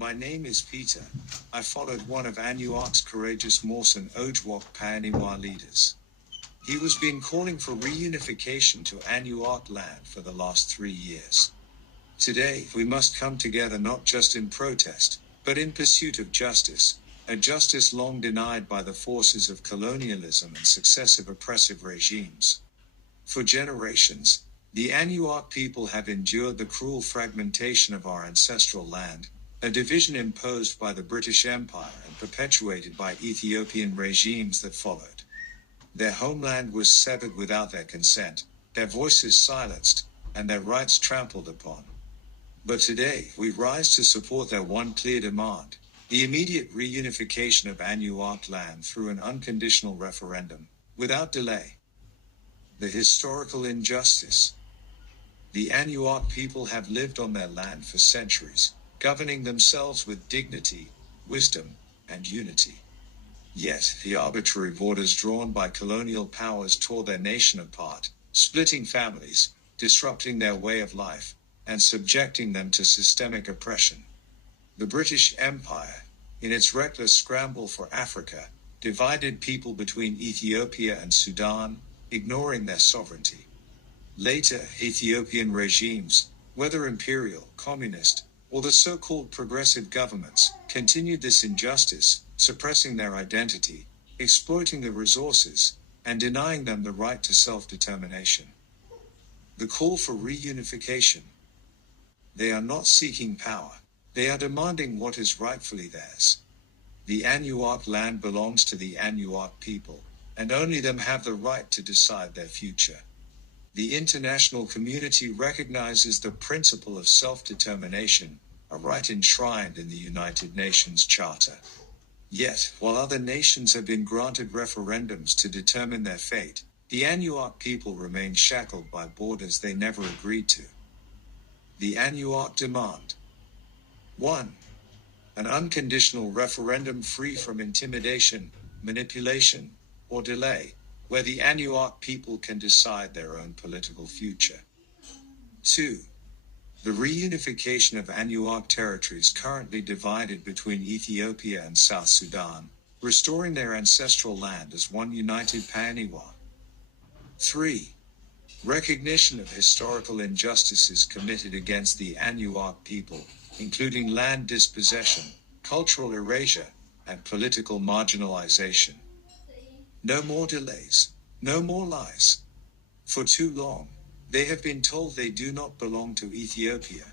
My name is Peter. I followed one of Anuak's courageous Mawson Ojwak Paanywaa leaders. He was been calling for reunification to Anuak land for the last 3 years. Today, we must come together not just in protest, but in pursuit of justice, a justice long denied by the forces of colonialism and successive oppressive regimes. For generations, the Anuak people have endured the cruel fragmentation of our ancestral land, a division imposed by the British Empire and perpetuated by Ethiopian regimes that followed. Their homeland was severed without their consent, their voices silenced, and their rights trampled upon. But today, we rise to support their one clear demand: the immediate reunification of Anuak land through an unconditional referendum, without delay. The historical injustice. The Anuak people have lived on their land for centuries, governing themselves with dignity, wisdom, and unity. Yet, the arbitrary borders drawn by colonial powers tore their nation apart, splitting families, disrupting their way of life, and subjecting them to systemic oppression. The British Empire, in its reckless scramble for Africa, divided people between Ethiopia and Sudan, ignoring their sovereignty. Later, Ethiopian regimes, whether imperial, communist, or the so-called progressive governments, continued this injustice, suppressing their identity, exploiting the resources, and denying them the right to self-determination. The call for reunification. They are not seeking power. They are demanding what is rightfully theirs. The Anuak land belongs to the Anuak people, and only them have the right to decide their future. The international community recognizes the principle of self-determination, a right enshrined in the United Nations Charter. Yet, while other nations have been granted referendums to determine their fate, the Anuak people remain shackled by borders they never agreed to. The Anuak demand. 1. An unconditional referendum free from intimidation, manipulation, or delay, where the Anuak people can decide their own political future. 2. The reunification of Anuak territories currently divided between Ethiopia and South Sudan, restoring their ancestral land as one united Paanywaa. 3. Recognition of historical injustices committed against the Anuak people, including land dispossession, cultural erasure, and political marginalization. No more delays, no more lies. For too long, they have been told they do not belong to Ethiopia,